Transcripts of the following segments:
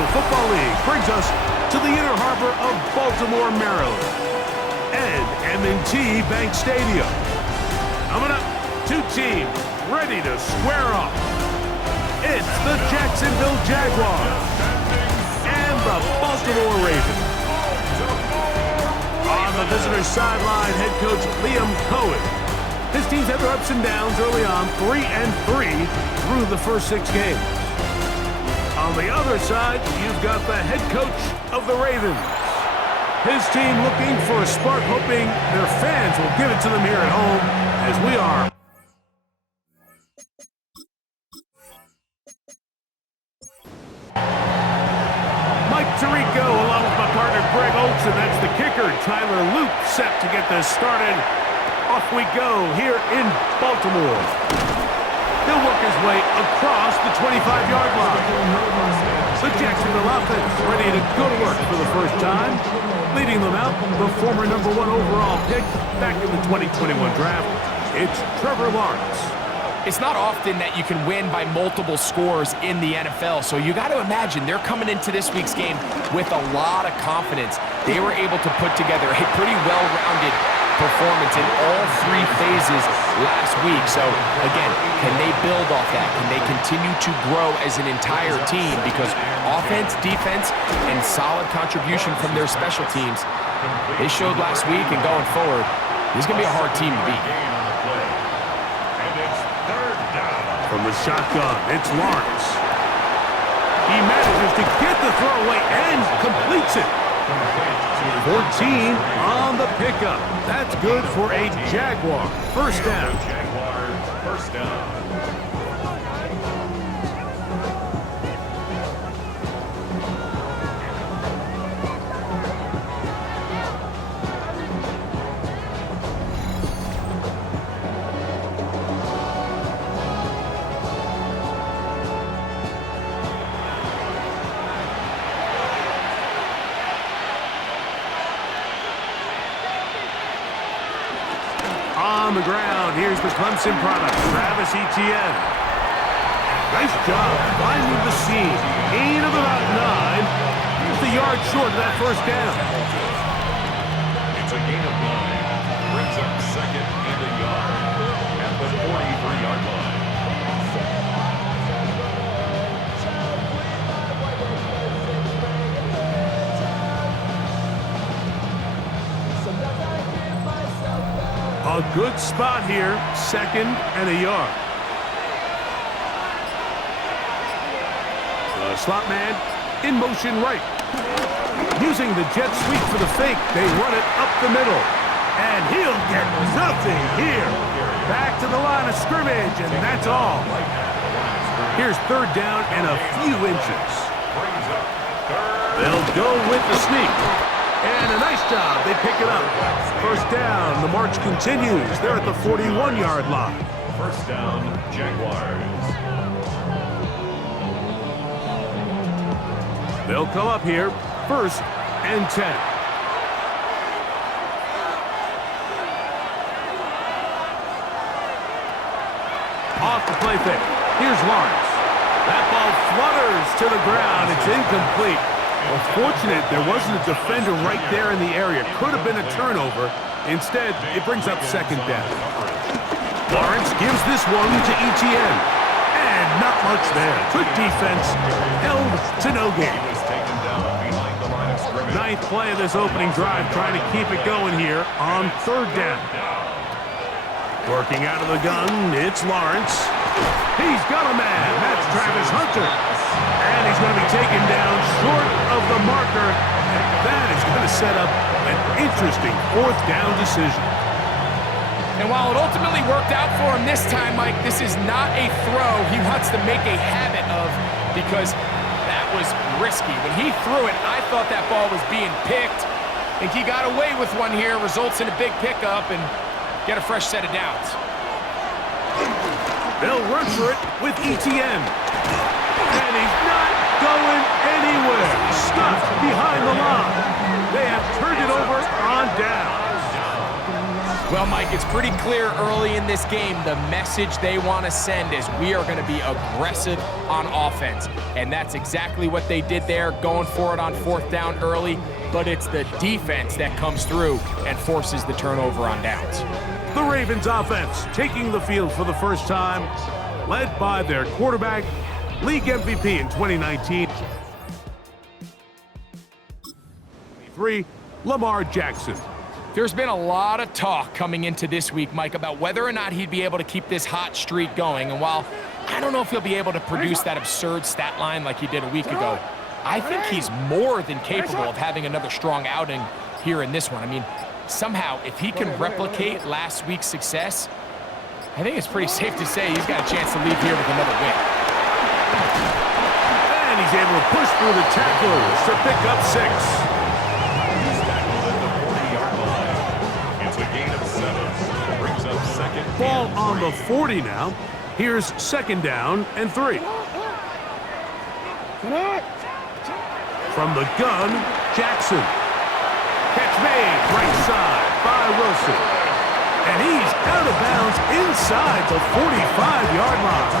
National Football League brings us to the inner harbor of Baltimore, Maryland, and M&T Bank Stadium. Coming up, two teams ready to square off. It's the Jacksonville Jaguars and the Baltimore Ravens. On the visitor's sideline, head coach Liam Cohen. His teams had their ups and downs early on, 3-3 through the first 6 games. On the other side, you've got the head coach of the Ravens. His team looking for a spark, hoping their fans will give it to them here at home, as we are. Mike Tirico, along with my partner Greg Olson. That's the kicker. Tyler Luke set to get this started. Off we go here in Baltimore. He'll work his way across the 25-yard line. The Jacksonville offense ready to go to work for the first time. Leading them out, the former #1 overall pick back in the 2021 draft. It's Trevor Lawrence. It's not often that you can win by multiple scores in the NFL, so you got to imagine they're coming into this week's game with a lot of confidence. They were able to put together a pretty well-rounded performance in all 3 phases last week. So, again, can they build off that? Can they continue to grow as an entire team? Because offense, defense, and solid contribution from their special teams, they showed last week, and going forward, this is going to be a hard team to beat. From the shotgun, it's Lawrence. He manages to get the throw away and completes it. 14 on the pickup. That's good for a Jaguar. First down. Jaguars, first down. On the ground, here's the Clemson product, Travis Etienne. Nice job finding the seam. Gain of about 9. Just a yard short of that first down. It's a gain of 9. Brings up second and a yard at the 43-yard line. A good spot here, second and a yard. The slot man in motion right. Using the jet sweep for the fake, they run it up the middle. And he'll get nothing here. Back to the line of scrimmage, and that's all. Here's third down and a few inches. They'll go with the sneak. And a nice job. They pick it up. First down. The march continues. They're at the 41-yard line. First down, Jaguars. They'll come up here. First and 10. Off the play fake. Here's Lawrence. That ball flutters to the ground. It's incomplete. Well, fortunate there wasn't a defender right there in the area. Could have been a turnover. Instead, it brings up second down. Lawrence gives this one to Etienne. And not much there. Good defense. Held to no gain. Ninth play of this opening drive, trying to keep it going here on third down. Working out of the gun, it's Lawrence. He's got a man. That's Travis Hunter. And he's going to be taken down short of the marker. And that is going to set up an interesting fourth down decision. And while it ultimately worked out for him this time, Mike, this is not a throw he wants to make a habit of, because that was risky. When he threw it, I thought that ball was being picked. I think he got away with one here, results in a big pickup, and get a fresh set of downs. They'll run for it with Etienne. And he's not going anywhere. Stuck behind the line. They have turned it over on down. Well, Mike, it's pretty clear early in this game the message they want to send is we are going to be aggressive on offense. And that's exactly what they did there, going for it on 4th down early. But it's the defense that comes through and forces the turnover on downs. The Ravens offense taking the field for the first time, led by their quarterback, league MVP in 2019, Lamar Jackson. There's been a lot of talk coming into this week, Mike, about whether or not he'd be able to keep this hot streak going. And while I don't know if he'll be able to produce that absurd stat line like he did a week ago, I think he's more than capable of having another strong outing here in this one. I mean, somehow, if he can replicate last week's success, I think it's pretty safe to say he's got a chance to leave here with another win. And he's able to push through the tackles to pick up 6. Ball on the 40 now. Here's 2nd down and 3. From the gun, Jackson. Catch made right side by Wilson. And he's out of bounds inside the 45-yard line.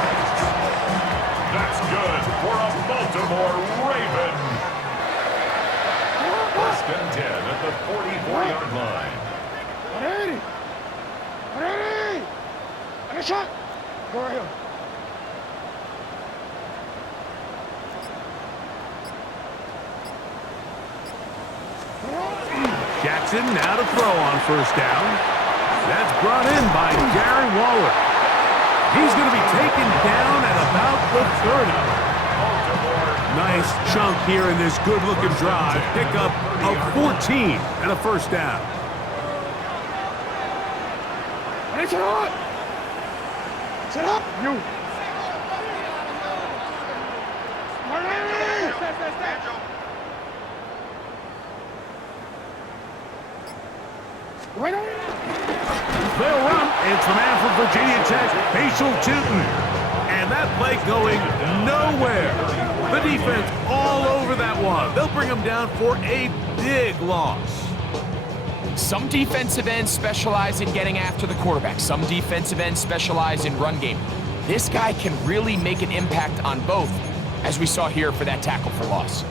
That's good for a Baltimore Raven. 1st and 10 at the 44-yard line. Shot. Go right here. Jackson now to throw on 1st down. That's brought in by Darren Waller. He's going to be taken down at about the 30. Nice chunk here in this good-looking drive. Pickup of 14 and a 1st down. Set up! You! They'll run. It's the man from Virginia Tech, Facial Tootin. And that play going nowhere. The defense all over that one. They'll bring him down for a big loss. Some defensive ends specialize in getting after the quarterback. Some defensive ends specialize in run game. This guy can really make an impact on both, as we saw here for that tackle for loss.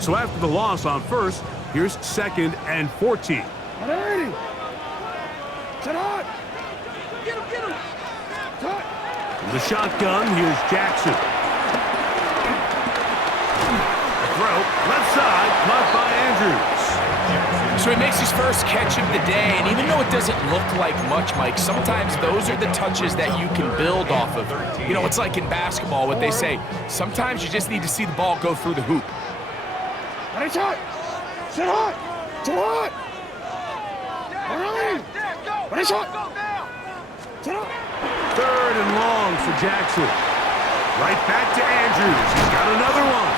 So after the loss on 1st, here's 2nd and 14. From the shotgun, here's Jackson. Throw, left side, caught by Andrews. So he makes his first catch of the day, and even though it doesn't look like much, Mike, sometimes those are the touches that you can build off of. You know, it's like in basketball, what they say, sometimes you just need to see the ball go through the hoop. Third and long for Jackson. Right back to Andrews. He's got another one.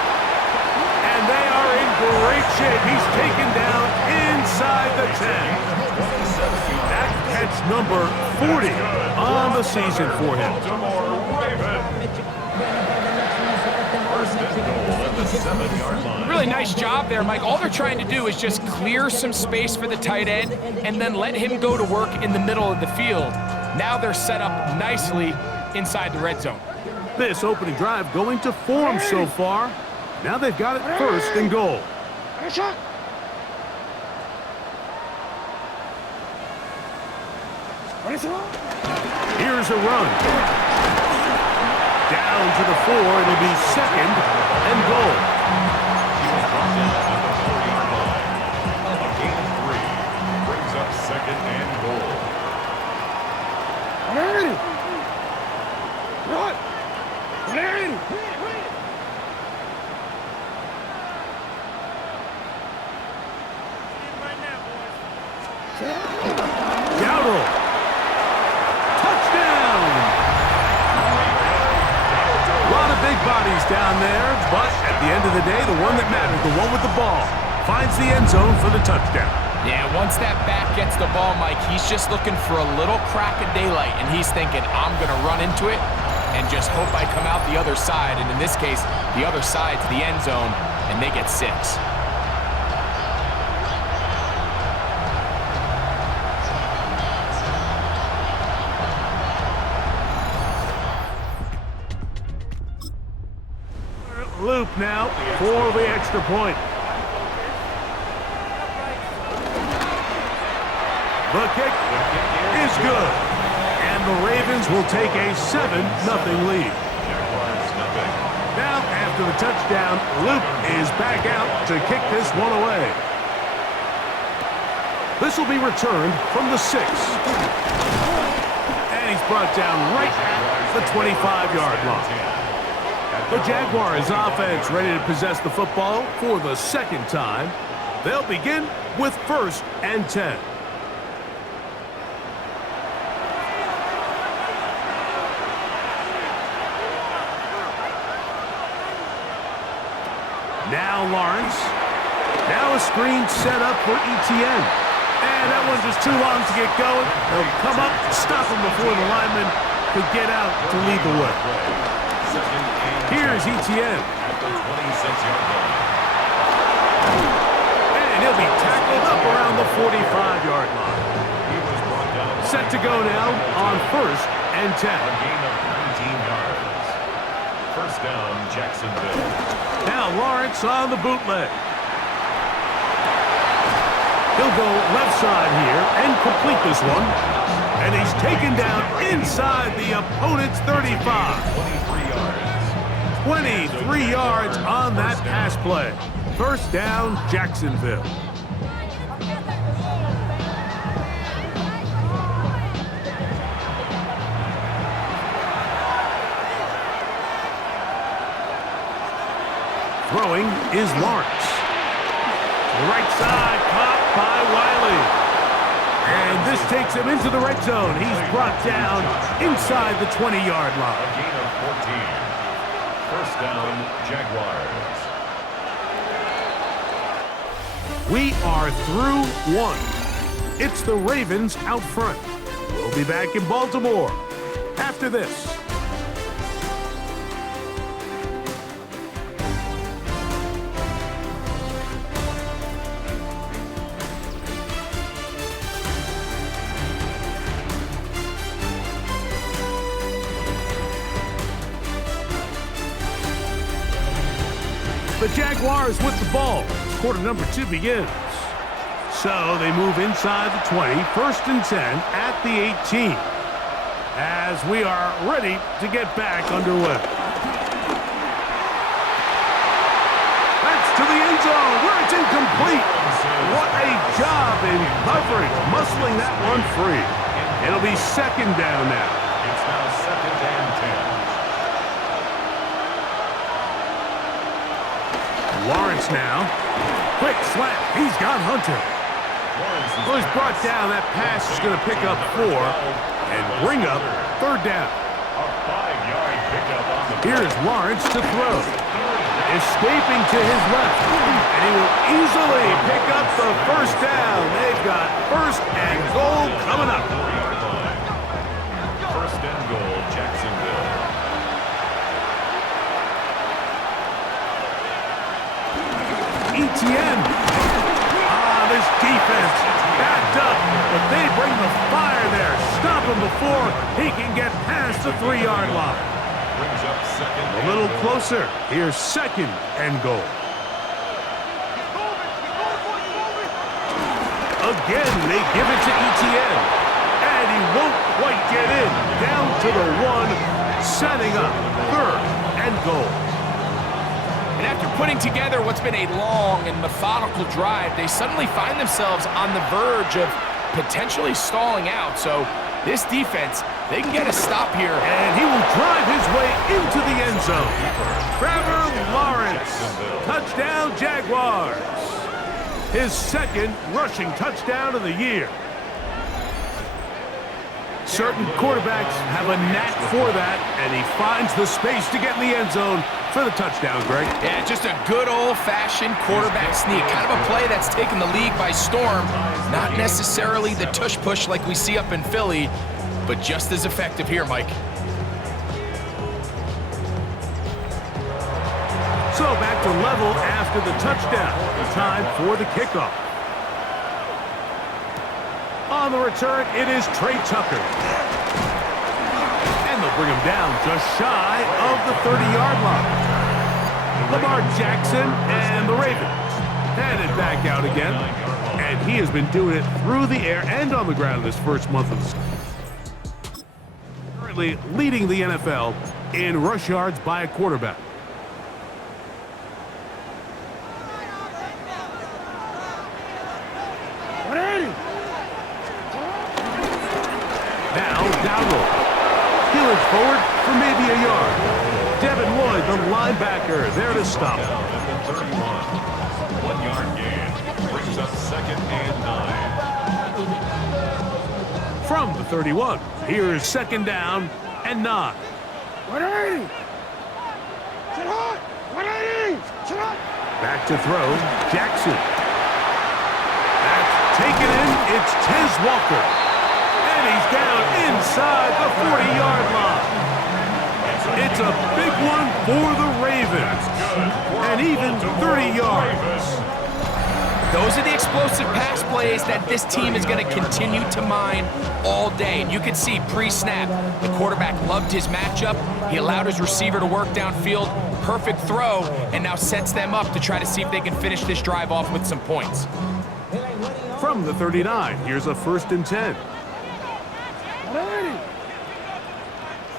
And they are in great shape. He's taken down inside the 10. That catch number 40 on the season for him. Really nice job there, Mike. All they're trying to do is just clear some space for the tight end and then let him go to work in the middle of the field. Now they're set up nicely inside the red zone. This opening drive going to form so far. Now they've got it 1st and goal. Here's a run. Down to the 4. It'll be 2nd and goal. A gain of 3 brings up 2nd and goal. Dowdle. Touchdown! A lot of big bodies down there, but at the end of the day, the one that mattered, the one with the ball, finds the end zone for the touchdown. Yeah, once that back gets the ball, Mike, he's just looking for a little crack of daylight, and he's thinking, I'm going to run into it and just hope I come out the other side. And in this case, the other side's the end zone, and they get 6. loop now for the extra point. The kick is good. And the Ravens will take a 7-0 lead. Now, after the touchdown, Luke is back out to kick this one away. This will be returned from the 6. And he's brought down right at the 25-yard line. The Jaguars offense ready to possess the football for the second time. They'll begin with 1st and 10. Now Lawrence. Now a screen set up for Etienne. And that one's just too long to get going. They'll come up, stop him before the lineman could get out to lead the way. Here's Etienne. And he'll be tackled up around the 45-yard line. Set to go now on 1st and 10. A gain of 19 yards. First down, Jacksonville. Now Lawrence on the bootleg. He'll go left side here and complete this one. And he's taken down inside the opponent's 35. 23 yards on that pass play. First down, Jacksonville. Throwing is Lawrence. The right side caught by Wiley. And this takes him into the red zone. He's brought down inside the 20-yard line. A gain of 14. First down, Jaguars. We are through one. It's the Ravens out front. We'll be back in Baltimore after this. The Jaguars with the ball. Quarter number 2 begins. So they move inside the 20, 1st and 10 at the 18. As we are ready to get back underway. That's to the end zone where it's incomplete. What a job in coverage, muscling that one free. It'll be 2nd down now. It's now 2nd and 10. Lawrence now. Quick slap. He's got Hunter. Well, he's brought down. That pass is going to pick up 4 and bring up 3rd down. A 5-yard pickup on the Here's Lawrence to throw. Escaping to his left. And he will easily pick up the 1st down. They've got 1st and goal coming up. 4-yard line. 1st and goal, Jacksonville. Etienne. This defense backed up, but they bring the fire there. Stop him before he can get past the 3-yard line. Brings up 2nd. A little closer. Here's 2nd and goal. Again, they give it to Etienne. And he won't quite get in. Down to the 1, setting up 3rd and goal. And after putting together what's been a long and methodical drive, they suddenly find themselves on the verge of potentially stalling out. So this defense, they can get a stop here. And he will drive his way into the end zone. Trevor Lawrence, touchdown Jaguars. His 2nd rushing touchdown of the year. Certain quarterbacks have a knack for that, and he finds the space to get in the end zone for the touchdown, Greg. Yeah, just a good old-fashioned quarterback sneak. Kind of a play that's taken the league by storm. Not necessarily the tush-push like we see up in Philly, but just as effective here, Mike. So back to level after the touchdown. Time for the kickoff. On the return, it is Trey Tucker. And they'll bring him down just shy of the 30-yard line. Lamar Jackson and the Ravens. Headed back out again. And he has been doing it through the air and on the ground this first month of the season. Currently leading the NFL in rush yards by a quarterback. Now, Dowdle. Peeling forward for maybe a yard. Devin Lloyd, the linebacker, there to stop. Down at the 31. 1 yard gain. Brings up 2nd and 9. From the 31, here is 2nd down and 9. 180. Sit hot. 180. Sit hot. Back to throw, Jackson. That's taken in, it's Tez Walker. And he's down inside the 40-yard line. It's a big one for the Ravens. And even 30 yards. Those are the explosive pass plays that this team is going to continue to mine all day. And you can see pre-snap, the quarterback loved his matchup. He allowed his receiver to work downfield, perfect throw, and now sets them up to try to see if they can finish this drive off with some points. From the 39, here's a 1st and 10. 180.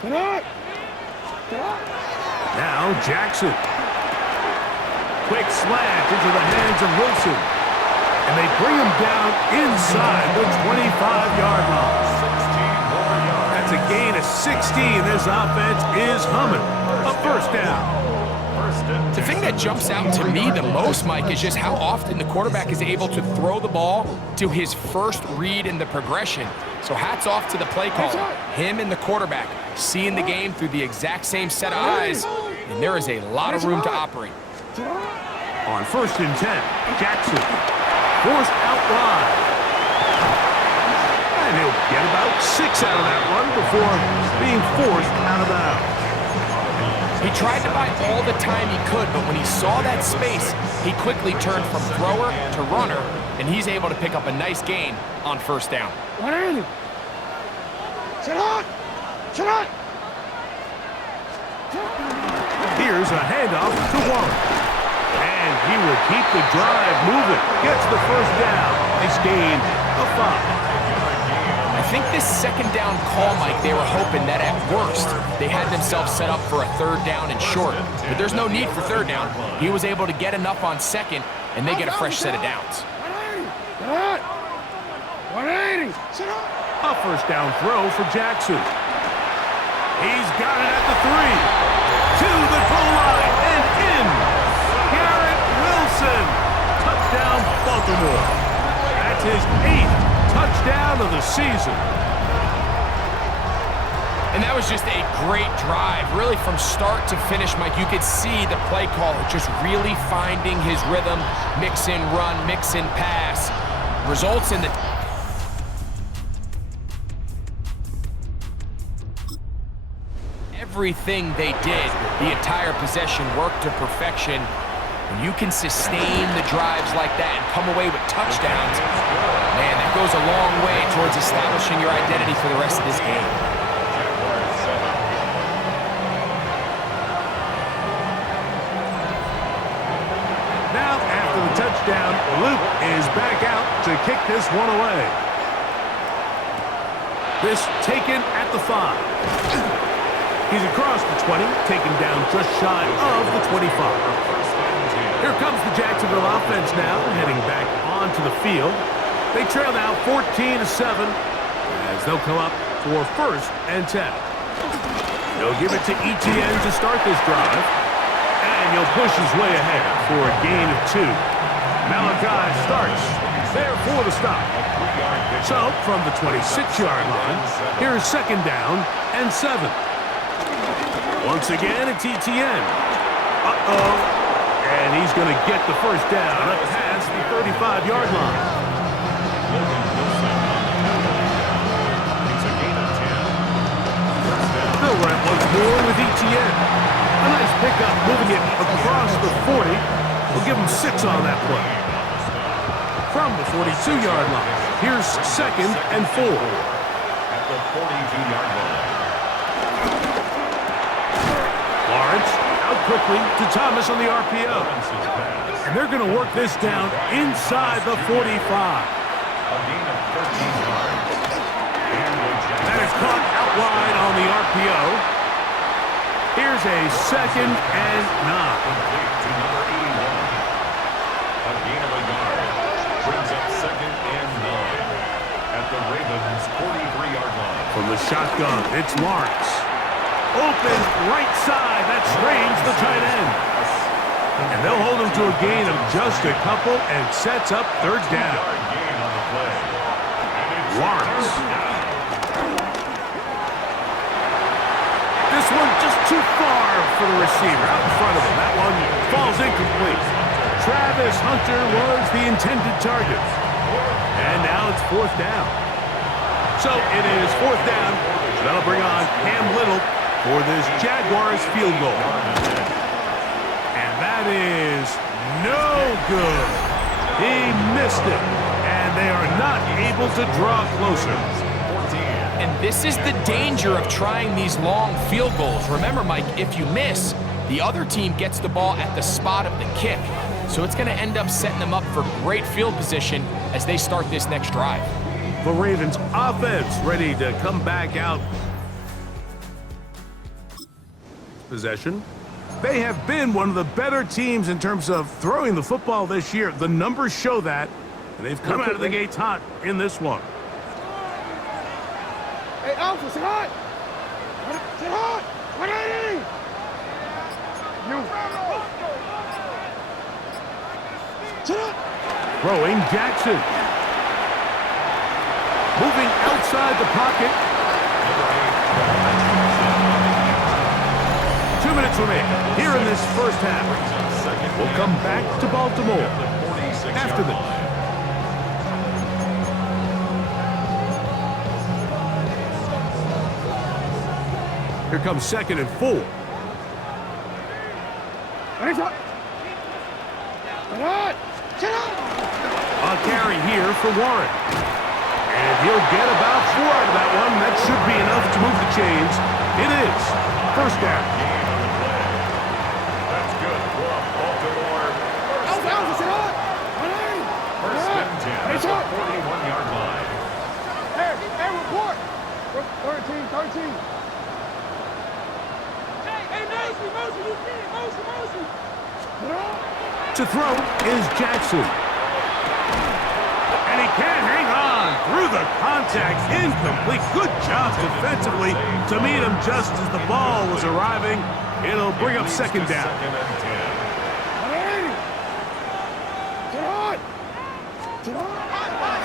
Sit hot. Sit hot. Now Jackson. Quick slant into the hands of Wilson. And they bring him down inside the 25-yard line. 16 more yards. That's a gain of 16. This offense is humming. A 1st down. The thing that jumps out to me the most, Mike, is just how often the quarterback is able to throw the ball to his first read in the progression. So hats off to the play caller. Him and the quarterback seeing the game through the exact same set of eyes, and there is a lot of room to operate. On 1st and 10, Jackson forced out wide. And he'll get about 6 out of that run before being forced out of bounds. He tried to buy all the time he could, but when he saw that space, he quickly turned from thrower to runner, and he's able to pick up a nice gain on 1st down. 180. Sit hot. Sit hot. Here's a handoff to Warren. And he will keep the drive moving. Gets the 1st down. Nice gain of 5. I think this 2nd down call, Mike, they were hoping that at worst they had themselves set up for a 3rd down and short. But there's no need for 3rd down. He was able to get enough on 2nd, and they get a fresh set of downs. 180. 180. Sit hot. A 1st down throw for Jackson. He's got it at the 3. To the goal line and in. Garrett Wilson. Touchdown, Baltimore. That's his 8th touchdown of the season. And that was just a great drive, really from start to finish, Mike. You could see the play caller just really finding his rhythm, mix in run, mix in pass. Results in the... Everything they did, the entire possession worked to perfection. When you can sustain the drives like that and come away with touchdowns, man, that goes a long way towards establishing your identity for the rest of this game. Now, after the touchdown, Luke is back out to kick this one away. This taken at the 5. He's across the 20, taken down just shy of the 25. Here comes the Jacksonville offense now, heading back onto the field. They trail now 14-7 as they'll come up for 1st and 10. They'll give it to Etienne to start this drive, and he'll push his way ahead for a gain of 2. Malachi starts there for the stop. So, from the 26-yard line, here's 2nd down and 7. Once again, it's Etienne. And he's going to get the 1st down up past the 35-yard line. They'll run it once more with Etienne. A nice pickup, moving it across the 40. We'll give him 6 on that play. From the 42-yard line, here's 2nd and 4. At the 42-yard line. Lawrence out quickly to Thomas on the RPO. And they're going to work this down inside the 45. That is caught out wide on the RPO. Here's a 2nd and 9. To number 81. A gain of a yard. Brings up 2nd and 9. At the Ravens' 43-yard line. From the shotgun, it's Lawrence. Open right side. That's Strange, the tight end. And they'll hold him to a gain of just a couple and sets up 3rd down. Gain on the play. Lawrence. This one just too far for the receiver. Out in front of him. That one falls incomplete. Travis Hunter was the intended target. And now it's 4th down. So it is 4th down. That'll bring on Cam Little for this Jaguars field goal. And that is no good. He missed it. And they are not able to draw closer. And this is the danger of trying these long field goals. Remember, Mike, if you miss, the other team gets the ball at the spot of the kick. So it's going to end up setting them up for great field position as they start this next drive. The Ravens offense ready to come back out. Possession. They have been one of the better teams in terms of throwing the football this year. The numbers show that. And they've come out of the gates hot in this one. Hey, Alpha, sit hot! Sit hot! 180! You. Sit hot! Throwing Jackson. Moving outside the pocket. 2 minutes remaining here in this first half. We'll come back to Baltimore after this. Here comes 2nd and 4. A carry here for Warren. And he'll get about 4 out of that one. That should be enough to move the chains. It is 1st down. That's good for Baltimore. First and 10 at the 41-yard line. Hey, report! 13. To throw is Jackson. And he can't hang on through the contact. Incomplete. Good job defensively to meet him just as the ball was arriving. It'll bring up 2nd down. 2nd and 10.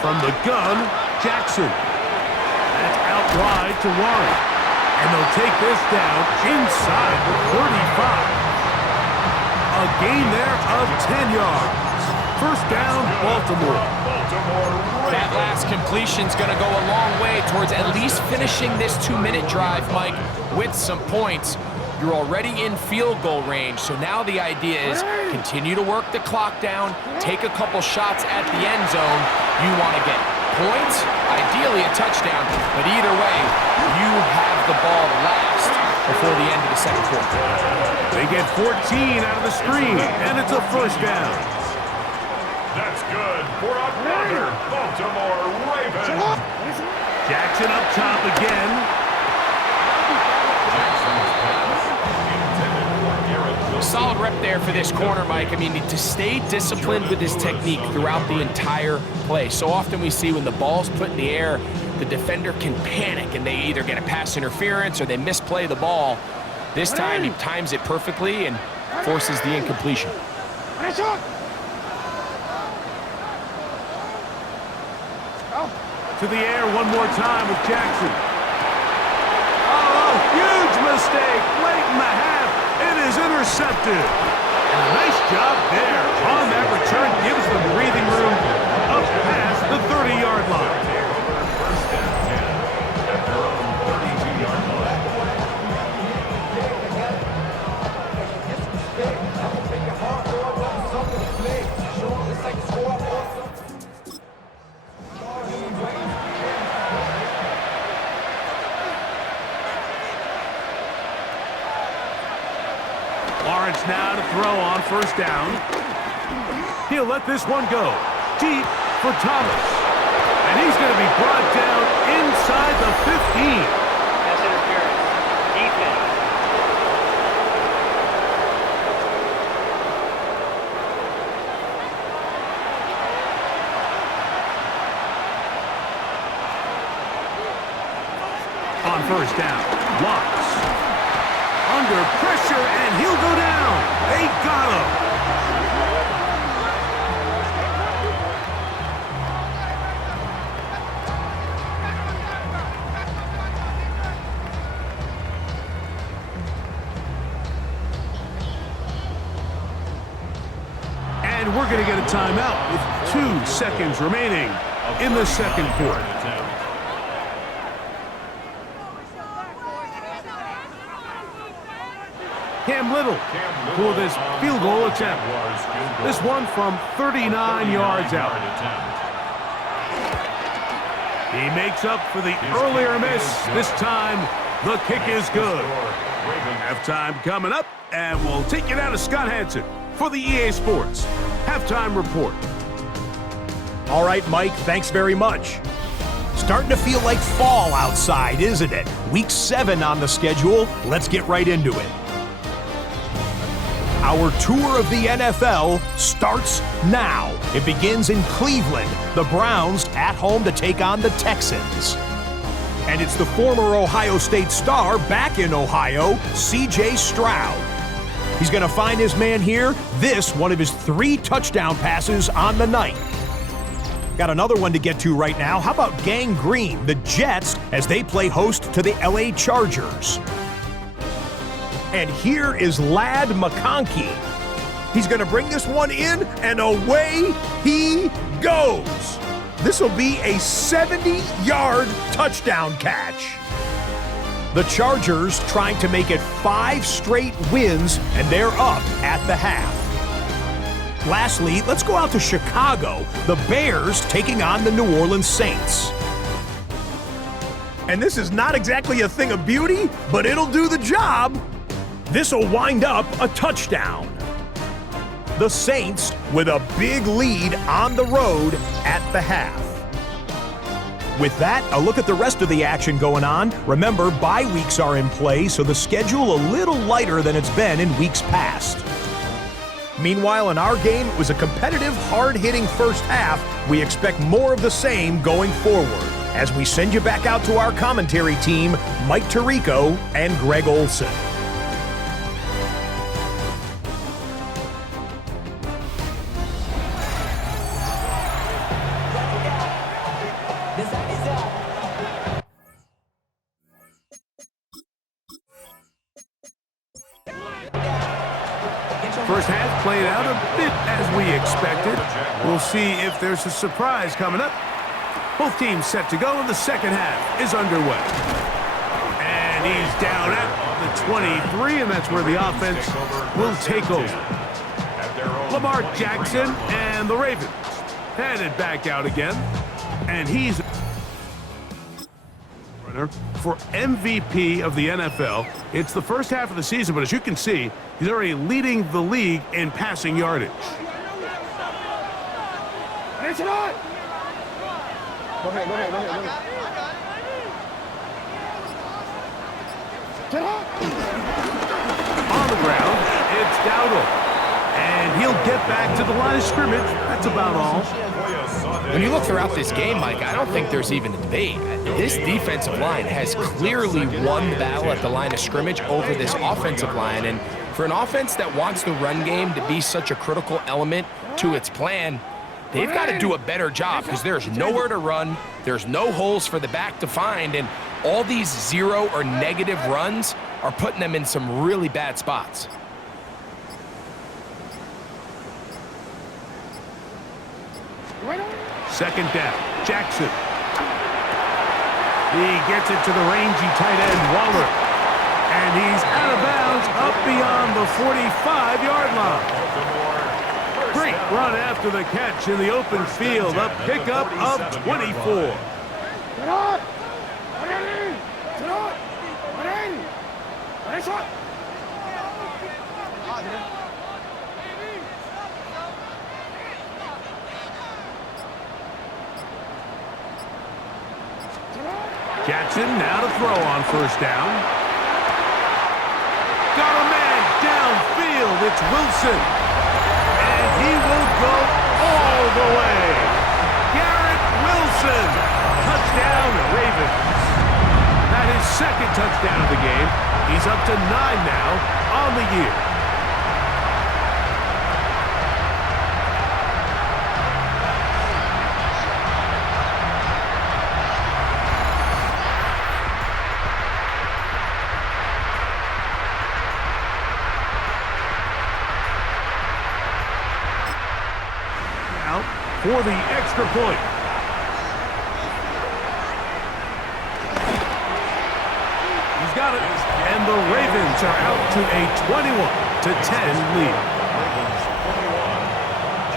From the gun, Jackson. That's out wide to Warren. And they'll take this down inside the 35. A gain there of 10 yards. 1st down, Baltimore. That last completion's going to go a long way towards at least finishing this 2-minute drive, Mike, with some points. You're already in field goal range, so now the idea is continue to work the clock down, take a couple shots at the end zone. You want to get points, ideally a touchdown, but either way, you have the ball last before the end of the 2nd quarter. They get 14 out of the screen, and it's a 1st down. That's good for another Baltimore Ravens. Jackson up top again. Solid rep there for this corner, Mike. I mean, to stay disciplined with his technique throughout the entire play. So often we see when the ball's put in the air, the defender can panic and they either get a pass interference or they misplay the ball. This time he times it perfectly and forces the incompletion. To the air one more time with Jackson. Oh, huge mistake late in the half. It is intercepted. And a nice job there on that return. Gives them breathing room up past the 30-yard line. First and 10 at their own 32-yard line. Lawrence first down. He'll let this one go. Deep for Thomas. And he's going to be brought down inside the 15. Pass interference. Defense. On first down, Watts. Under pressure, and he'll go down. They got him. And we're going to get a timeout with 2 seconds remaining in the second quarter. Cam Little for this field goal attempt. This one from 39 yards out. He makes up for the earlier miss. This time, the kick is good. Halftime coming up, and we'll take you down to Scott Hansen for the EA Sports Halftime Report. All right, Mike, thanks very much. Starting to feel like fall outside, isn't it? Week 7 on the schedule. Let's get right into it. Our tour of the NFL starts now. It begins in Cleveland. The Browns at home to take on the Texans. And it's the former Ohio State star back in Ohio, C.J. Stroud. He's going to find his man here. This, one of his 3 touchdown passes on the night. Got another one to get to right now. How about Gang Green, the Jets, as they play host to the L.A. Chargers? And here is Ladd McConkey. He's going to bring this one in, and away he goes. This will be a 70-yard touchdown catch. The Chargers trying to make it 5 straight wins, and they're up at the half. Lastly, let's go out to Chicago. The Bears taking on the New Orleans Saints. And this is not exactly a thing of beauty, but it'll do the job. This will wind up a touchdown. The Saints with a big lead on the road at the half. With that, a look at the rest of the action going on. Remember, bye weeks are in play, so the schedule a little lighter than it's been in weeks past. Meanwhile, in our game, it was a competitive, hard-hitting first half. We expect more of the same going forward as we send you back out to our commentary team, Mike Tirico and Greg Olson. First half played out a bit as we expected. We'll see if there's a surprise coming up. Both teams set to go, and the second half is underway. And he's down at the 23, and that's where the offense will take over. Lamar Jackson and the Ravens headed back out again. And he's for MVP of the NFL. It's the first half of the season, but as you can see, he's already leading the league in passing yardage. It's not. Go ahead. Get up. On the ground, it's Dowdle. And he'll get back to the line of scrimmage. That's about all. When you look throughout this game, Mike, I don't think there's even a debate. This defensive line has clearly won the battle at the line of scrimmage over this offensive line. And for an offense that wants the run game to be such a critical element to its plan, they've got to do a better job because there's nowhere to run, there's no holes for the back to find, and all these 0 or negative runs are putting them in some really bad spots. Second down, Jackson. He gets it to the rangy tight end, Waller. And he's out of bounds up beyond the 45-yard line. Great run after the catch in the open field. A pickup of 24. Get up. Get up. Get up. Jackson now to throw on first down. Got a man downfield. It's Wilson. And he will go all the way. Garrett Wilson. Touchdown, Ravens. That is second touchdown of the game. He's up to 9 now on the year. Out for the extra point. He's got it. And the Ravens are out to a 21-10 lead.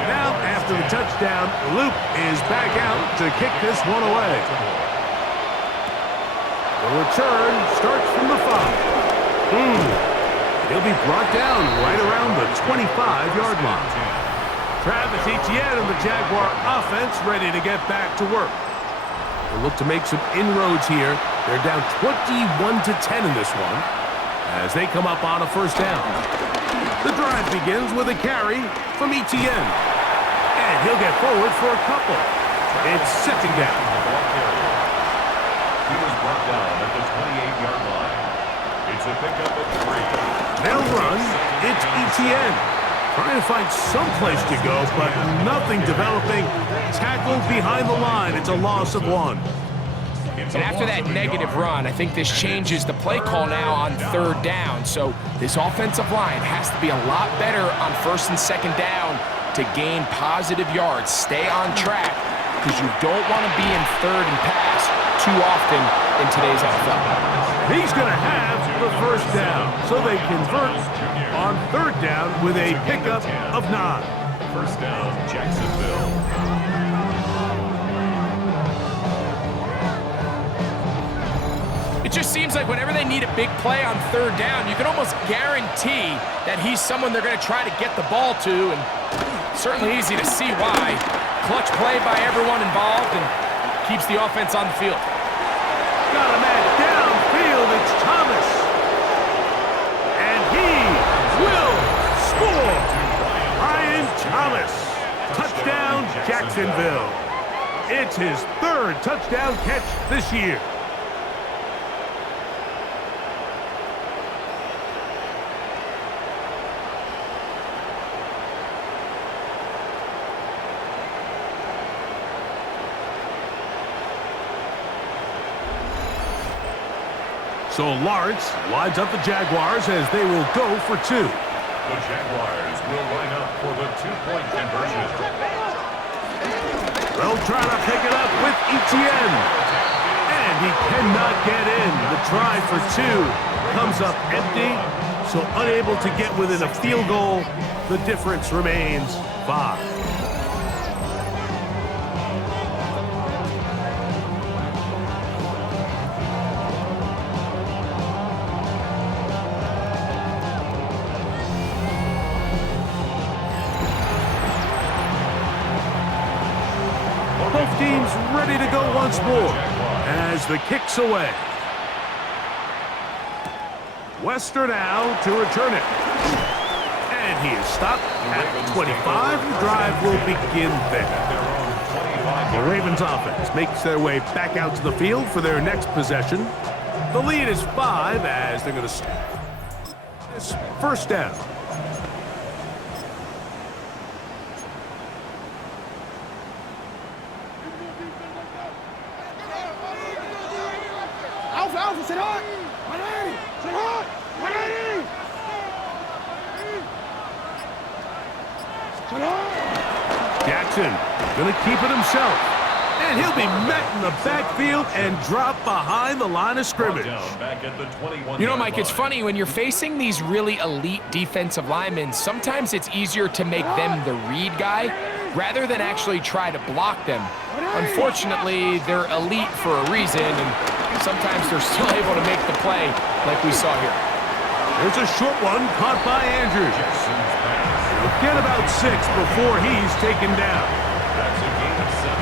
Now, after the touchdown, Luke is back out to kick this one away. The return starts from the 5. He'll be brought down right around the 25-yard line. Travis Etienne and the Jaguar offense ready to get back to work. They'll look to make some inroads here. They're down 21-10 in this one as they come up on a first down. The drive begins with a carry from Etienne. And he'll get forward for a couple. It's second down. He was brought down at the 28-yard line. It's a pickup of 3. They'll run. It's Etienne. Trying to find some place to go, but nothing developing. Tackled behind the line. It's a loss of 1. And after that negative run, I think this changes the play call now on third down. So this offensive line has to be a lot better on first and second down to gain positive yards. Stay on track because you don't want to be in third and pass too often in today's NFL. He's going to have the first down, so they convert on third down with a pickup of 9. First down, Jacksonville. It just seems like whenever they need a big play on third down, you can almost guarantee that he's someone they're going to try to get the ball to, and certainly easy to see why. Clutch play by everyone involved and keeps the offense on the field. Got a man downfield. It's Thomas. And he will score. Ryan Thomas. Touchdown, Jacksonville. It's his third touchdown catch this year. So Lawrence lines up the Jaguars as they will go for 2. The Jaguars will line up for the 2-point conversion. They'll try to pick it up with Etienne. And he cannot get in. The try for 2 comes up empty, so unable to get within a field goal. The difference remains 5. Both teams ready to go once more as the kick's away. Wester now to return it. And he is stopped at 25. The drive will begin there. The Ravens offense makes their way back out to the field for their next possession. The lead is 5 as they're going to start this first down. Alpha, sit hot! 180! Sit hot! 180! Sit hot! Jackson going to keep it himself. And he'll be met in the backfield and drop behind the line of scrimmage. You know, Mike, it's funny when you're facing these really elite defensive linemen, sometimes it's easier to make them the read guy rather than actually try to block them. Unfortunately, they're elite for a reason, and sometimes they're still able to make the play like we saw here. There's a short one caught by Andrews. He'll get about 6 before he's taken down. That's a gain of 7.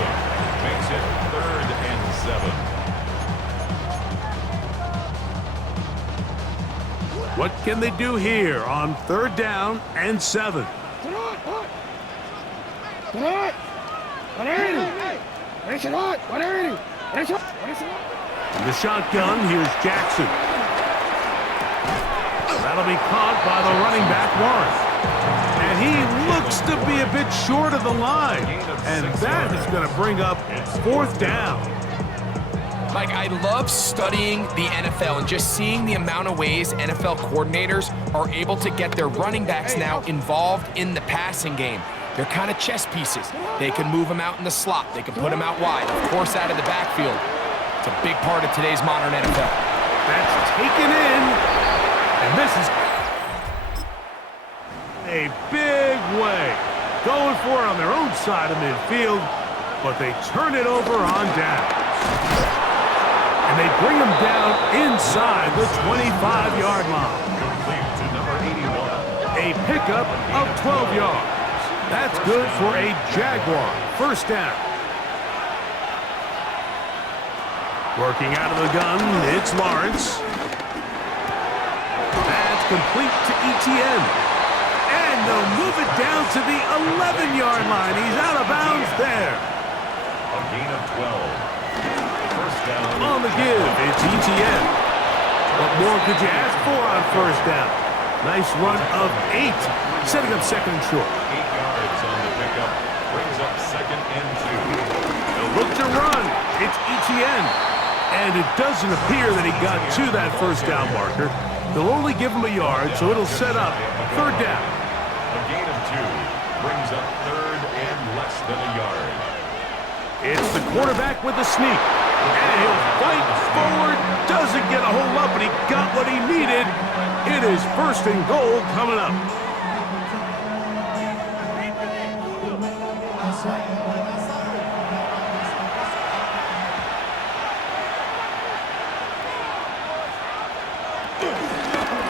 Makes it 3rd and 7. What can they do here on 3rd down and 7? In the shotgun, here's Jackson. That'll be caught by the running back, Warren. And he looks to be a bit short of the line. And that is going to bring up 4th down. Mike, I love studying the NFL and just seeing the amount of ways NFL coordinators are able to get their running backs now involved in the passing game. They're kind of chess pieces. They can move them out in the slot. They can put them out wide, of course, out of the backfield. It's a big part of today's modern NFL. That's taken in. And this is a big way. Going for it on their own side of midfield, but they turn it over on downs. And they bring him down inside the 25-yard line. Complete to number 81. A pickup of 12 yards. That's good for a Jaguar 1st down. Working out of the gun, it's Lawrence. That's complete to Etienne. And they'll move it down to the 11-yard line. He's out of bounds there. A gain of 12. 1st down. On the give, it's Etienne. What more could you ask for on 1st down? Nice run of 8, setting up 2nd and short. 8 yards on the pickup. Brings up 2nd and 2. They'll look to run. It's Etienne. And it doesn't appear that he got to that 1st down marker. They'll only give him a yard, so it'll set up 3rd down. A gain of 2. Brings up 3rd and less than a yard. It's the quarterback with the sneak. And he'll fight forward. Doesn't get a hold up, but he got what he needed. It is 1st and goal coming up.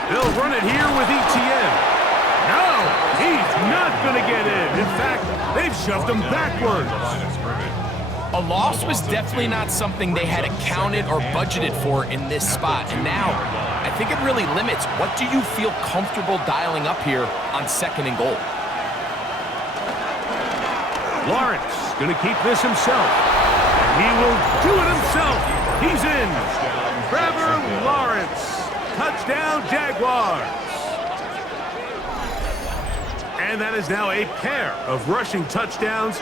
They'll run it here with Etienne. No, he's not going to get in. In fact, they've shoved him backwards. A loss was definitely not something they had accounted or budgeted for in this spot. And now, I think it really limits what do you feel comfortable dialing up here on 2nd and goal. Lawrence going to keep this himself. He will do it himself. He's in. Trevor Lawrence. Touchdown, Jaguars. And that is now a pair of rushing touchdowns.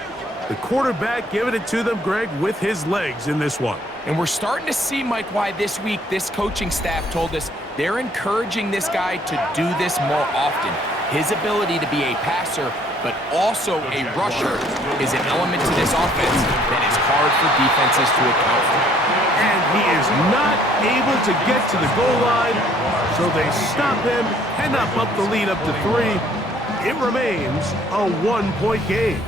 The quarterback giving it to them, Greg, with his legs in this one. And we're starting to see, Mike, why this week this coaching staff told us they're encouraging this guy to do this more often. His ability to be a passer, but also a rusher, is an element to this offense that is hard for defenses to account for. And he is not able to get to the goal line, so they stop him and up the lead up to 3. It remains a 1-point game.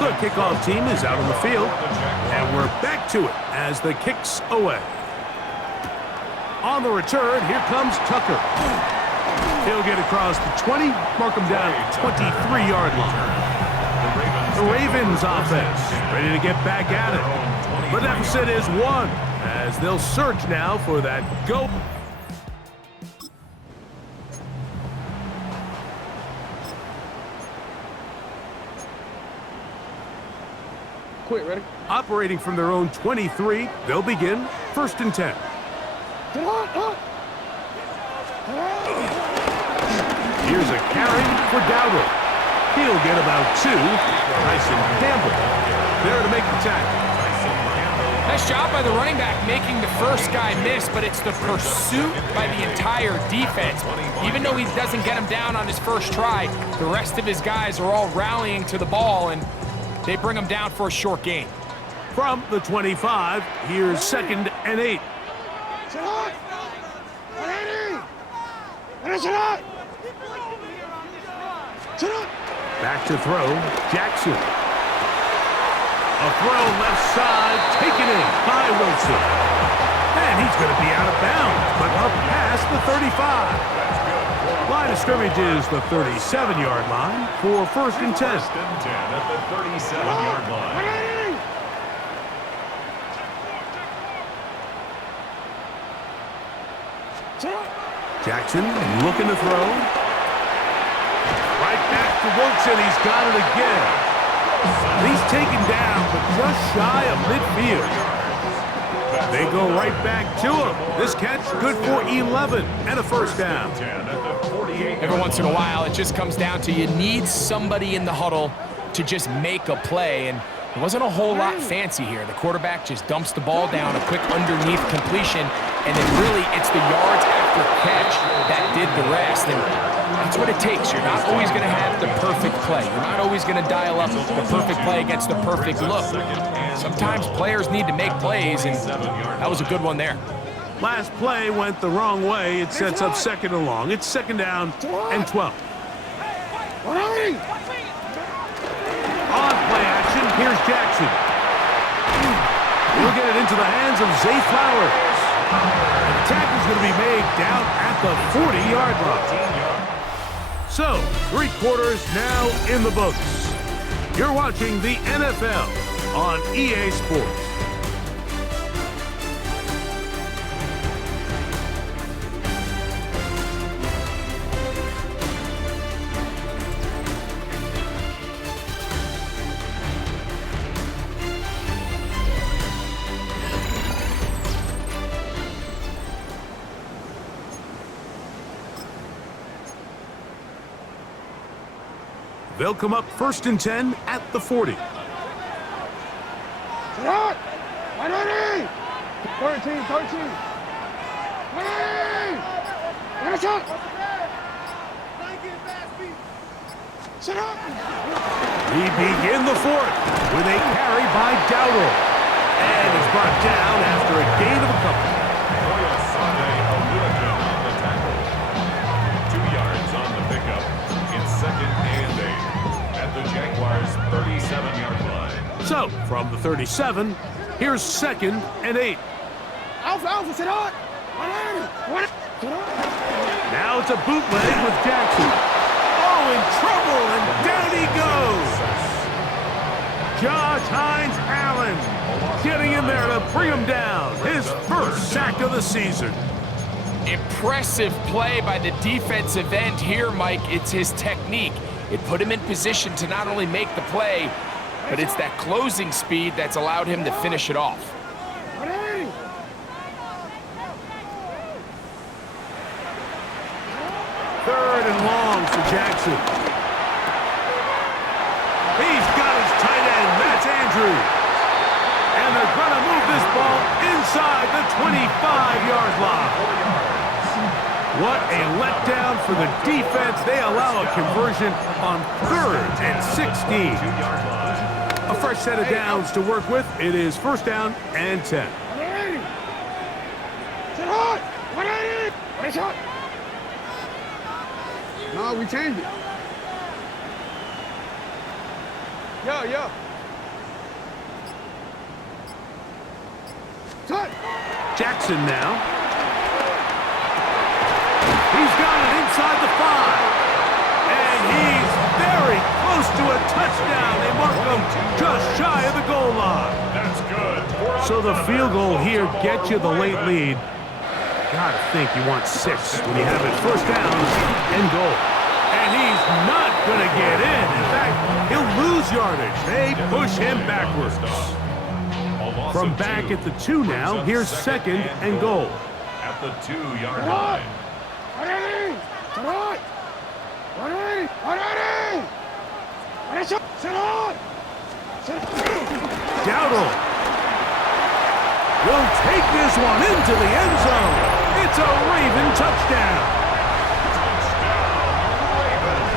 The kickoff team is out on the field, and we're back to it as the kick's away. On the return, here comes Tucker. He'll get across the 20, mark him down at the 23-yard line. The Ravens offense ready to get back at it. The deficit is 1 as they'll search now for that go. Quit, ready? Operating from their own 23, they'll begin 1st and 10. Here's a carry for Dowdle. He'll get about 2. Tyson Campbell there to make the tackle. Nice job by the running back making the first guy miss, but it's the pursuit by the entire defense. Even though he doesn't get him down on his first try, the rest of his guys are all rallying to the ball, and they bring him down for a short gain. From the 25, here's 2nd and 8. Back to throw, Jackson. A throw left side, taken in by Wilson. And he's going to be out of bounds, but up past the 35. Line of scrimmage is the 37-yard line for 1st and 10. First and 10 at the 37-yard line. Jackson looking to throw. Right back to Wilson. He's got it again. And he's taken down, but just shy of midfield. They go right back to him. This catch good for 11 and a 1st down. Every once in a while, it just comes down to you need somebody in the huddle to just make a play, and there wasn't a whole lot fancy here. The quarterback just dumps the ball down, a quick underneath completion, and then really it's the yards after catch that did the rest. And that's what it takes. You're not always going to have the perfect play. You're not always going to dial up the perfect play against the perfect look. Sometimes players need to make plays, and that was a good one there. Last play went the wrong way. It sets up 2nd and long. It's 2nd down and 12. On play action, here's Jackson. He'll get it into the hands of Zay Flowers. The tackle's going to be made down at the 40-yard line. So, 3 quarters now in the books. You're watching the NFL on EA Sports. They'll come up 1st and 10 at the 40. 13, 13. We begin the 4th with a carry by Dowdle. And is brought down after a gain of a couple. 2 yards on the pickup. It's 2nd and 8 at the Jaguars' 37-yard line. So, from the 37, here's 2nd and 8. Alpha, sit on. Now it's a bootleg with Jackson. Oh, in trouble, and down he goes. Josh Hines Allen getting in there to bring him down. His 1st sack of the season. Impressive play by the defensive end here, Mike. It's his technique. It put him in position to not only make the play, but it's that closing speed that's allowed him to finish it off. 3rd and long for Jackson. He's got his tight end. That's Andrews. And they're going to move this ball inside the 25-yard line. What a letdown for the defense. They allow a conversion on 3rd and 16. A fresh set of downs to work with. It is 1st down and 10. No, we changed it. Yo. Jackson now. He's got it inside the 5. And he's very close to a touchdown. They mark him just shy of the goal line. That's good. So the field goal here gets you the late lead. Gotta think you want 6 when you have it 1st down and goal. And he's not gonna get in. In fact, he'll lose yardage. They push him backwards. From back at the 2 now, here's 2nd and goal. At the 2-yard line. Dowdle will take this one into the end zone. It's a Raven touchdown.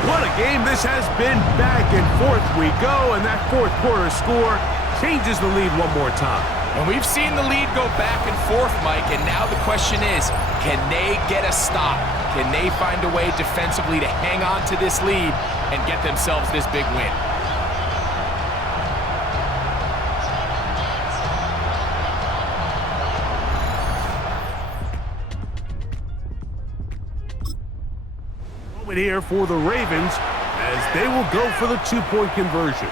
What a game this has been. Back and forth we go, and that 4th quarter score changes the lead one more time. And we've seen the lead go back and forth, Mike, and now the question is, can they get a stop? Can they find a way defensively to hang on to this lead and get themselves this big win? it here for the Ravens as they will go for the two-point conversion.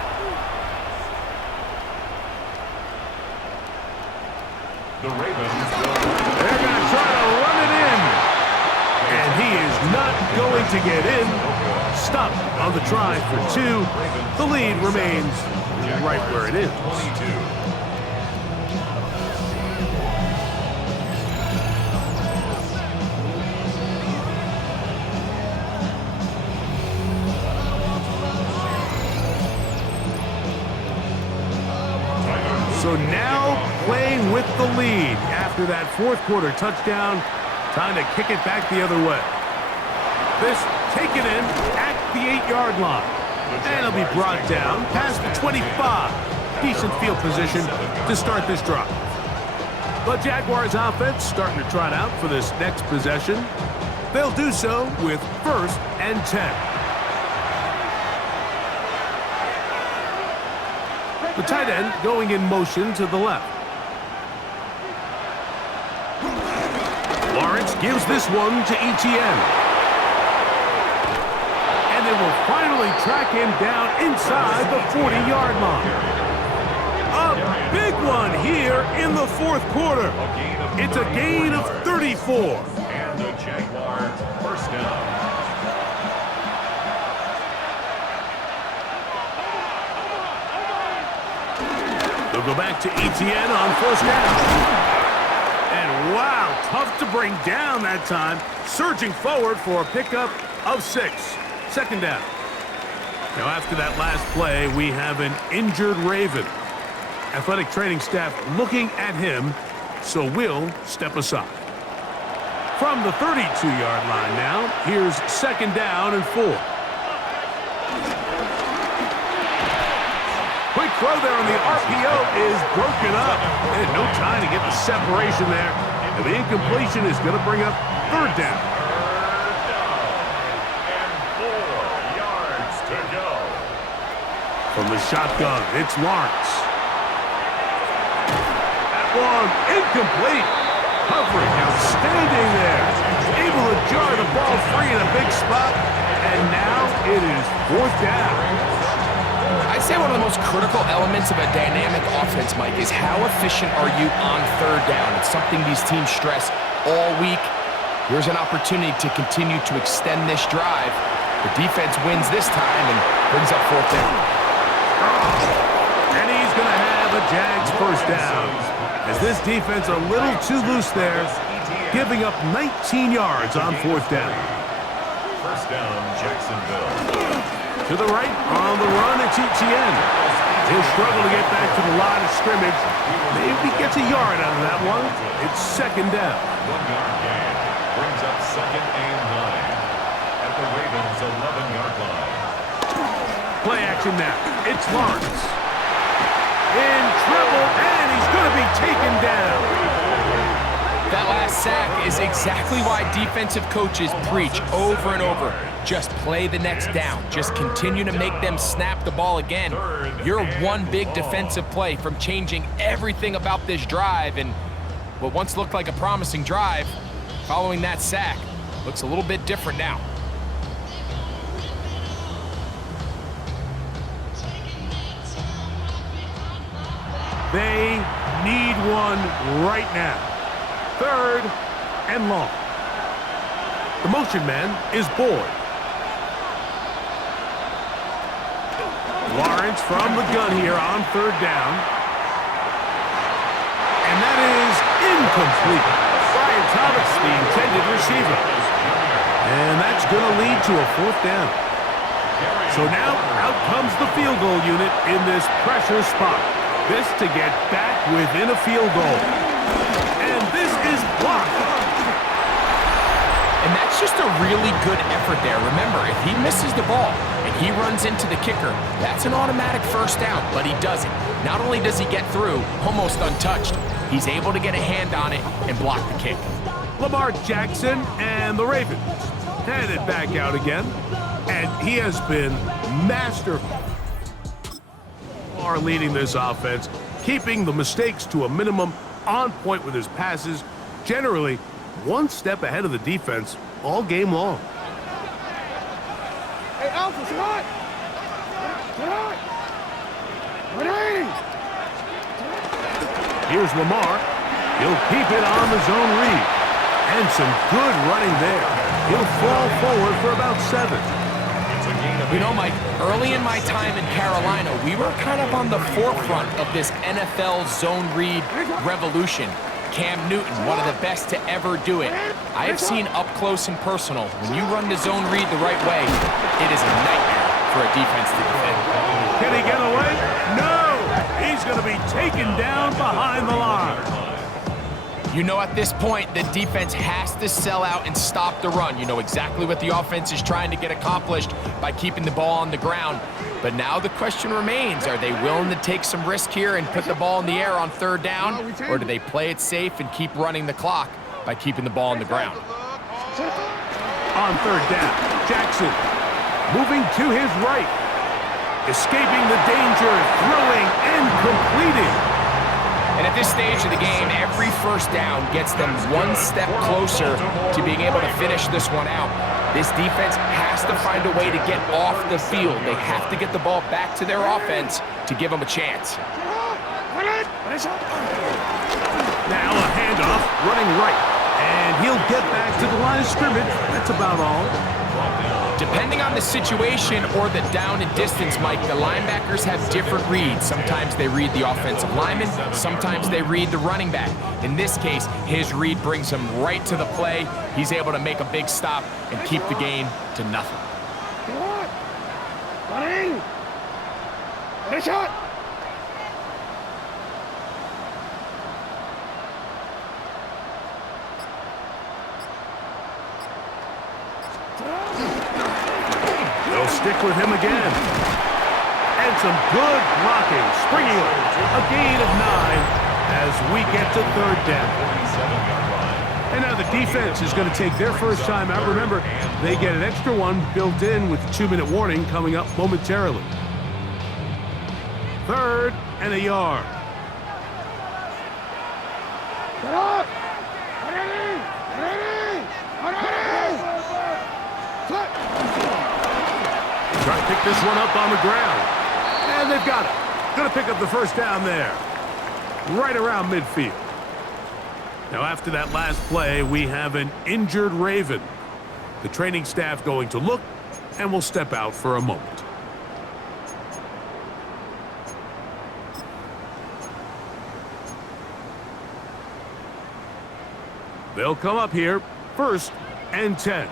The Ravens They're going to try to run it in. And he is not going to get in. Stopped on the try for two. The lead remains right where it is. 22. So now playing with the lead after that fourth quarter touchdown. Time to kick it back the other way. This taken in at the 8-yard line. And it'll be brought down past the 25. Decent field position to start this drive. The Jaguars offense starting to trot out for this next possession. They'll do so with 1st and 10. The tight end going in motion to the left. Lawrence gives this one to Etienne. And they will finally track him down inside the 40-yard line. A big one here in the fourth quarter. It's a gain of 34. And the Jaguars first down. They'll go back to Etienne on 1st down. And wow, tough to bring down that time. Surging forward for a pickup of 6. 2nd down. Now after that last play, we have an injured Raven. Athletic training staff looking at him, so we'll step aside. From the 32-yard line now, here's 2nd down and 4. Quick throw there on the RPO is broken up. And no time to get the separation there. And the incompletion is going to bring up 3rd down. And 4 yards to go. From the shotgun, it's Lawrence. That one incomplete. Covering outstanding there. Able to jar the ball free in a big spot. And now it is 4th down. I'd say one of the most critical elements of a dynamic offense, Mike, is how efficient are you on 3rd down? It's something these teams stress all week. Here's an opportunity to continue to extend this drive. The defense wins this time and brings up 4th down. And he's going to have a Jags first down. As this defense a little too loose there, giving up 19 yards on 4th down. First down, Jacksonville. To the right, on the run, it's Etienne. He'll struggle to get back to the line of scrimmage. Maybe gets a yard out of that one. It's 2nd down. 1-yard gain brings up 2nd and 9 at the Ravens' 11-yard line. Play action now. It's Lawrence. In trouble, and he's going to be taken down. That last sack is exactly why defensive coaches preach over and over. Just play the next down. Just continue to make them snap the ball again. You're one big defensive play from changing everything about this drive, and what once looked like a promising drive, following that sack, looks a little bit different now. They need one right now. 3rd and long. The motion man is Boyd. Lawrence from the gun here on 3rd down. And that is incomplete. Brian Thomas, the intended receiver. And that's going to lead to a 4th down. So now out comes the field goal unit in this pressure spot. This to get back within a field goal. And this is blocked. And that's just a really good effort there. Remember, if he misses the ball and he runs into the kicker, that's an automatic 1st down, but he doesn't. Not only does he get through, almost untouched, he's able to get a hand on it and block the kick. Lamar Jackson and the Ravens headed back out again, and he has been masterful. Are leading this offense, keeping the mistakes to a minimum, on point with his passes, generally one step ahead of the defense all game long. Alpha, sit hot. Sit hot. Ready. Here's Lamar. He'll keep it on the zone read. And some good running there. He'll fall forward for about 7. You know, Mike, early in my time in Carolina, we were kind of on the forefront of this NFL zone read revolution. Cam Newton, one of the best to ever do it. I have seen up close and personal, when you run the zone read the right way, it is a nightmare for a defense to defend. Can he get away? No! He's going to be taken down behind the line. You know, at this point, the defense has to sell out and stop the run. You know exactly what the offense is trying to get accomplished by keeping the ball on the ground. But now the question remains, are they willing to take some risk here and put the ball in the air on 3rd down? Or do they play it safe and keep running the clock by keeping the ball on the ground? On 3rd down, Jackson moving to his right. Escaping the danger, throwing and completing. And at this stage of the game, every first down gets them one step closer to being able to finish this one out. This defense has to find a way to get off the field. They have to get the ball back to their offense to give them a chance. Now a handoff, running right. And he'll get back to the line of scrimmage. That's about all. Depending on the situation or the down and distance, Mike, the linebackers have different reads. Sometimes they read the offensive lineman, sometimes they read the running back. In this case, his read brings him right to the play. He's able to make a big stop and keep the game to nothing. Shot. They'll stick with him again. And some good blocking. Springing a gain of 9 as we get to 3rd down. And now the defense is going to take their first time out. Remember, they get an extra one built in with the 2-minute warning coming up momentarily. 3rd and a yard. Get up. Try to pick this one up on the ground. And they've got it. Going to pick up the first down there. Right around midfield. Now after that last play, we have an injured Raven. The training staff going to look and will step out for a moment. They'll come up here, 1st and 10.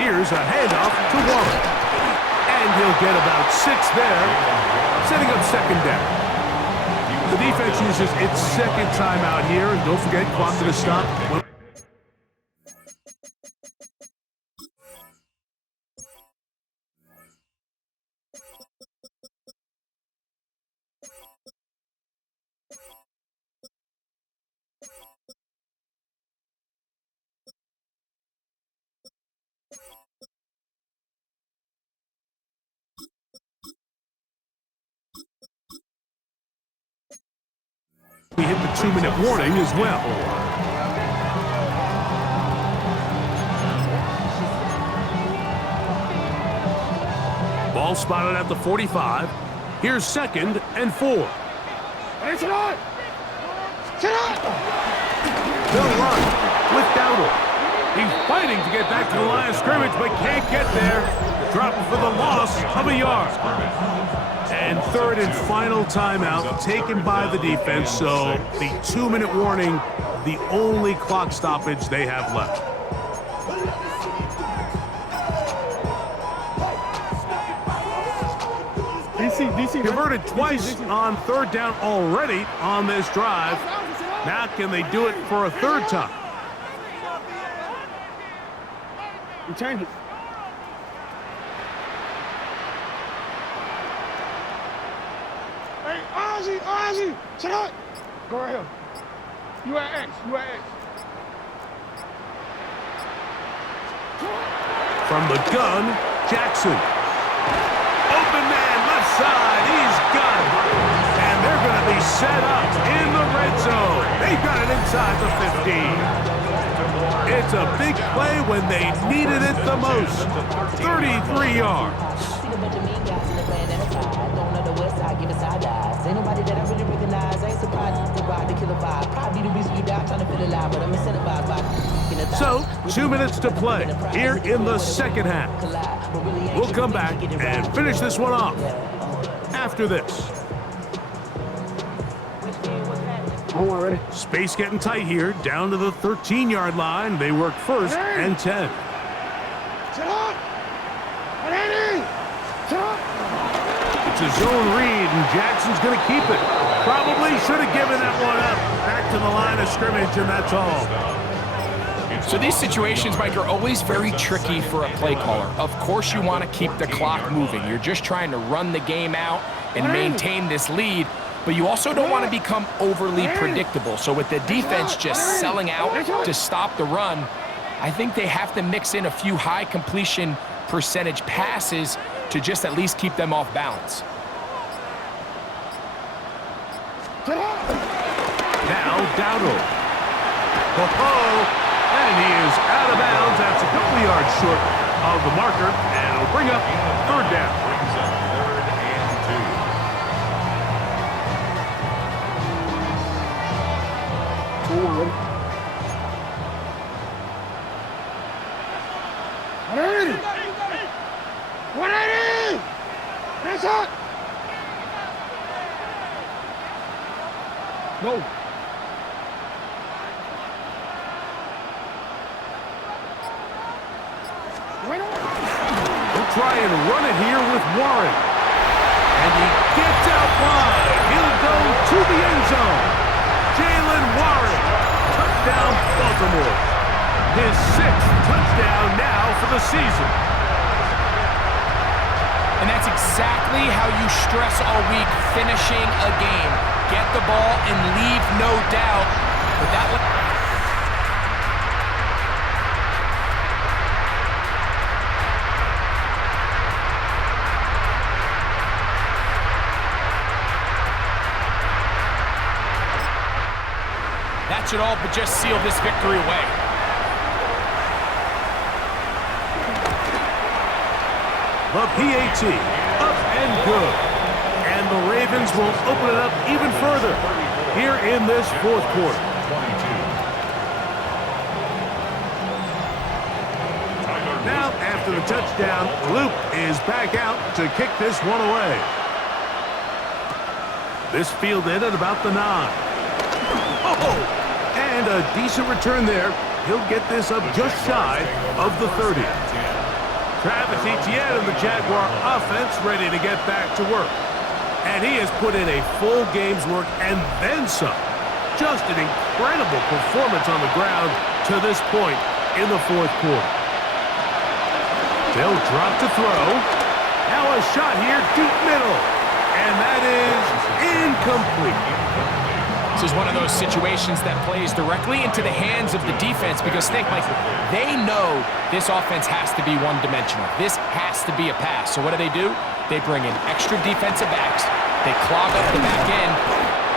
Here's a handoff to Warren. And he'll get about 6 there, setting up 2nd down. The defense uses its 2nd timeout here, and don't forget, clock to the stop. We hit the 2-minute warning as well. Ball spotted at the 45. Here's 2nd and 4. Sit on. They'll run with Dowdle. He's fighting to get back to the line of scrimmage, but can't get there. Drop for the loss of a yard. And 3rd and final timeout taken by the defense, so the 2-minute warning, the only clock stoppage they have left. DC. Converted twice on 3rd down already on this drive. Now can they do it for a 3rd time? Return it. Hey, Ozzy, shut up. Go right here. You at X. From the gun, Jackson. Open man, left side, he's got it. And they're going to be set up in the red zone. They've got it inside the 15. It's a big play when they needed it the most. 33 yards. See the bunch of mean guys in the plan that aside. Going on the west side, giving side eyes. Ain't nobody that I really recognize. I ain't surprised to ride the killer vibe. Probably the reason you die trying to feel alive, but I'm incentivized by So, 2 minutes to play here in the second half. We'll come back and finish this one off after this. Space getting tight here, down to the 13-yard line. They work first and 10. It's a zone read, and Jackson's going to keep it. Probably should have given that one up. Back to the line of scrimmage, and that's all. So these situations, Mike, are always very tricky for a play caller. Of course you want to keep the clock moving. You're just trying to run the game out and maintain this lead, but you also don't want to become overly predictable. So with the defense just selling out to stop the run, I think they have to mix in a few high completion percentage passes to just at least keep them off balance. Now Dowdle. And he is out of bounds. That's a couple of yards short of the marker, and it'll bring up third down. Brings up 3rd and 180! Hands up! No. We'll try and run it here with Warren. And he gets out wide. He'll go to the end zone. Jalen Warren. Touchdown, Baltimore. His 6th touchdown now for the season. And that's exactly how you stress all week, finishing a game. Get the ball and leave no doubt. But that one... That should all but just seal this victory away. The PAT, up and good. And the Ravens will open it up even further here in this fourth quarter. 22. Now, after the touchdown, Luke is back out to kick this one away. This fielded at about the 9. Oh! And a decent return there. He'll get this up just shy of the 30. Travis Etienne and the Jaguar offense ready to get back to work. And he has put in a full game's work and then some. Just an incredible performance on the ground to this point in the fourth quarter. They'll drop to throw. Now a shot here, deep middle. And that is incomplete. This is one of those situations that plays directly into the hands of the defense because think, Mike, they know this offense has to be one-dimensional. This has to be a pass. So what do? They bring in extra defensive backs. They clog up the back end.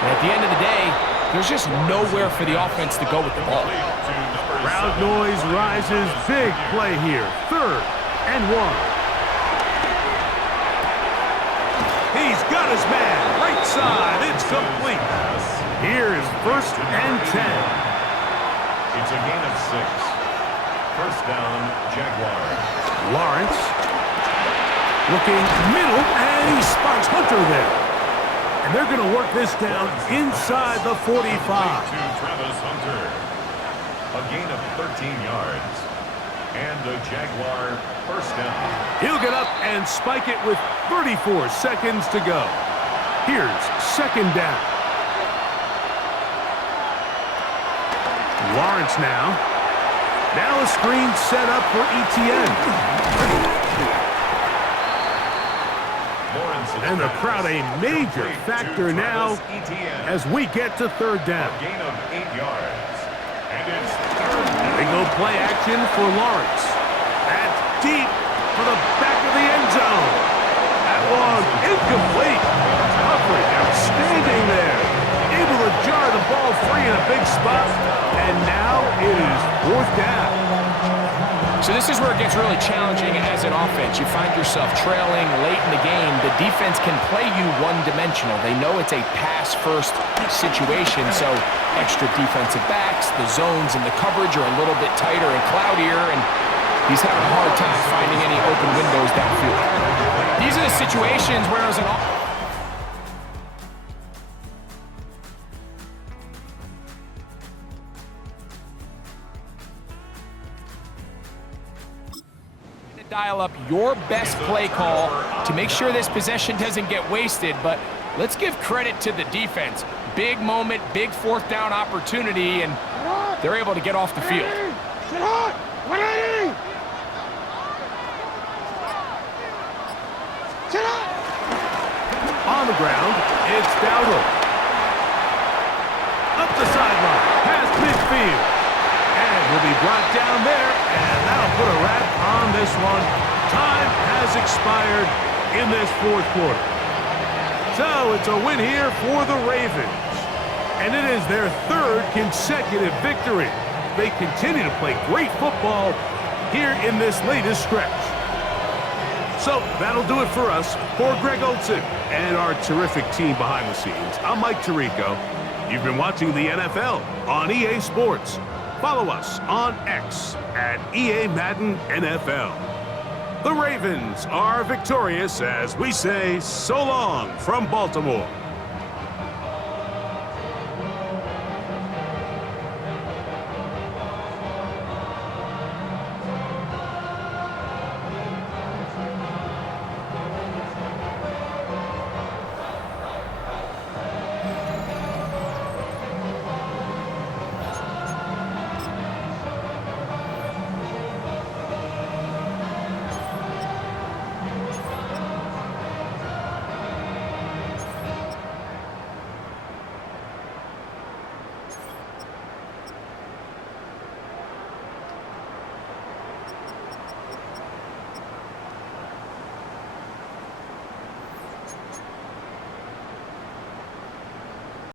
And at the end of the day, there's just nowhere for the offense to go with the ball. Crowd noise rises. Big play here. 3rd and 1. He's got his man. Right side. It's complete. Here is 1st and 10. It's a gain of 6. First down, Jaguars. Lawrence looking middle, and he spots Hunter there. And they're going to work this down inside the 45. To Travis Hunter. A gain of 13 yards. And the Jaguar first down. He'll get up and spike it with 34 seconds to go. Here's 2nd down. Lawrence now. Now a screen set up for Etienne. And the crowd a major factor now as we get to 3rd down. A gain of 8 yards. And it's 3rd down. They go play action for Lawrence. That's deep for the back of the end zone. That was incomplete. Coverage outstanding there. Able to jar the ball free in a big spot, and now it is 4th down. So this is where it gets really challenging as an offense. You find yourself trailing late in the game. The defense can play you one-dimensional. They know it's a pass-first situation, so extra defensive backs, the zones and the coverage are a little bit tighter and cloudier, and he's having a hard time finding any open windows downfield. These are the situations where as an dial up your best play call to make sure this possession doesn't get wasted, but let's give credit to the defense. Big moment, big 4th down opportunity, and they're able to get off the field. Sit hot! 180! Sit hot! On the ground, it's Dowdle. Up the sideline, past midfield. And will be brought down there, and that'll put a wrap on this one. Time has expired in this 4th quarter. So it's a win here for the Ravens. And it is their 3rd consecutive victory. They continue to play great football here in this latest stretch. So that'll do it for us. For Greg Olson and our terrific team behind the scenes, I'm Mike Tirico. You've been watching the NFL on EA Sports. Follow us on X at EA Madden NFL. The Ravens are victorious as we say so long from Baltimore.